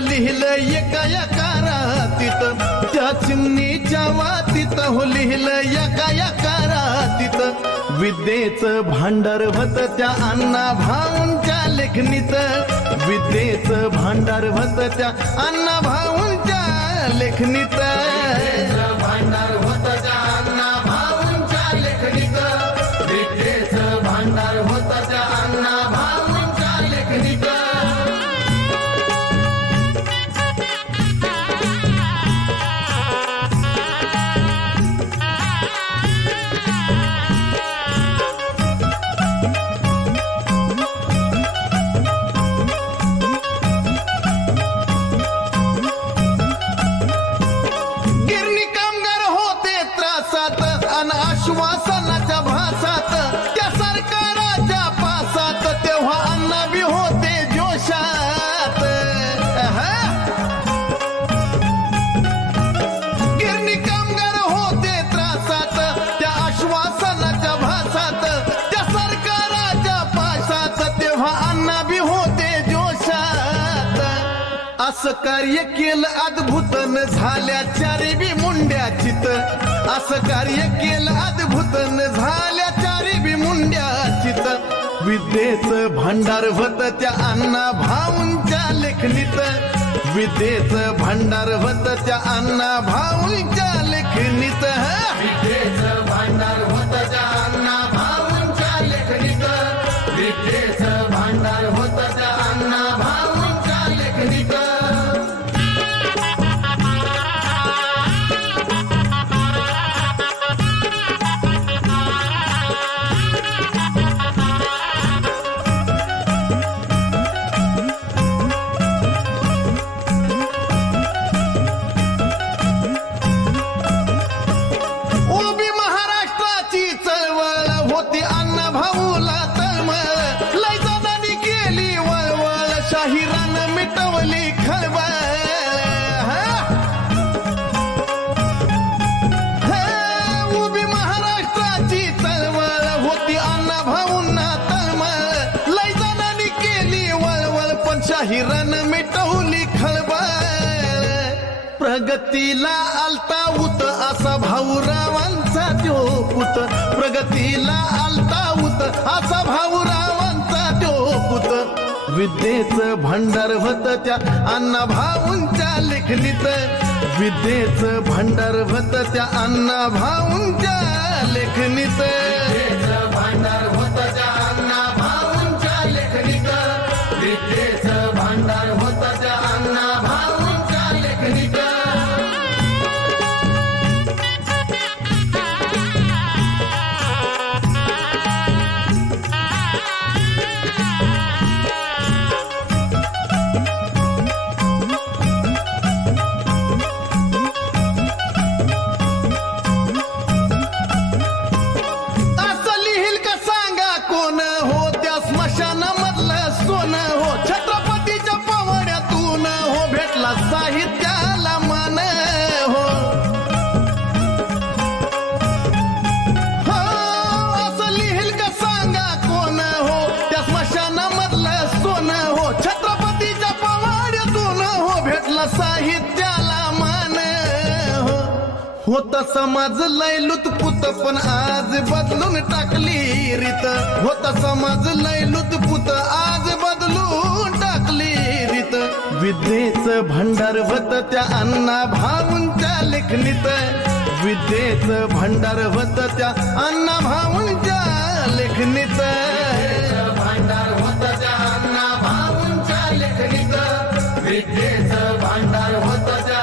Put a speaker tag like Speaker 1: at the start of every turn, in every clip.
Speaker 1: लिहिलं एका एकारातीत त्या चिमणीच्या वातीत हो लिहिलं एका एकारातीत विद्येचं भांडार होत त्या अण्णा भाऊंच्या लेखणीत. विद्येचं भांडार होत त्या अण्णा भाऊंच्या लेखणीत. असं कार्य केलं अद्भुत न झाल्या चारी बी मुंड्या चित. असं कार्य केलं अद्भुत न झाल्या चारी बी मुंड्या चित. विद्येच भांडार होत त्या अण्णा भाऊंच्या लेखणीत. विद्येच भांडार होत त्या अण्णा भाऊंच्या भाऊंना तळमळ लय जणांनी केली वळवळ पण शाहिरानं मिटवली खळबळ. प्रगतीला आलता उत असा भाऊरावांचा त्यो पुत. प्रगतीला आलता उत असा भाऊरावांचा त्यो पुत. विद्येचं भांडार होत त्या अण्णा भाऊंच्या लेखणीत. विद्येचं भांडार भत त्या अण्णा भाऊंच्या लेखणीत भांडार होता समाज लय लुतपुत पण आज बदलून टाकली रीत. होता समाज लय लुतपुत आज बदलून टाकली रीत. विद्येचं भांडार होत त्या अण्णा भाऊंच्या लेखणीत. विद्येचं भांडार होत त्या अण्णा भाऊंच्या लेखणीत भांडार होत त्या अण्णा भाऊंच्या लेखणीत. विद्येच भांडार होत त्या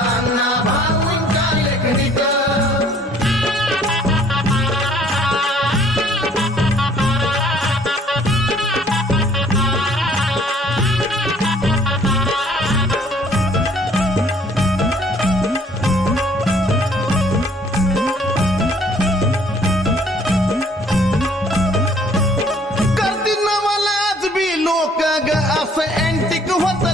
Speaker 1: बी लोक ग असं अँटिक होत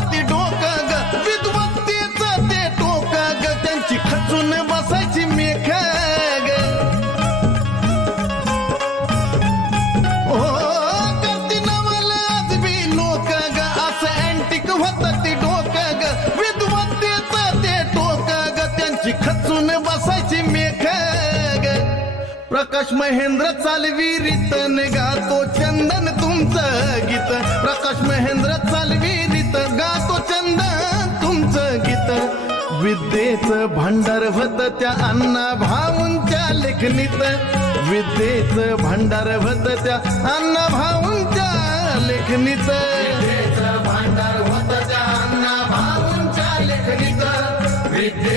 Speaker 1: प्रकाश महेंद्र चालवी रितन गातो चंदन तुमचं गीत. प्रकाश महेंद्र चालवी रित गातो चंदन तुमचं गीत. विद्येचं भांडार होत त्या अण्णा भाऊंच्या लेखनीत विद्येचं भांडार होत त्या अण्णा भाऊंच्या लेखनीत भांडार होत त्या अण्णा भाऊंच्या लेखनीत विद्ये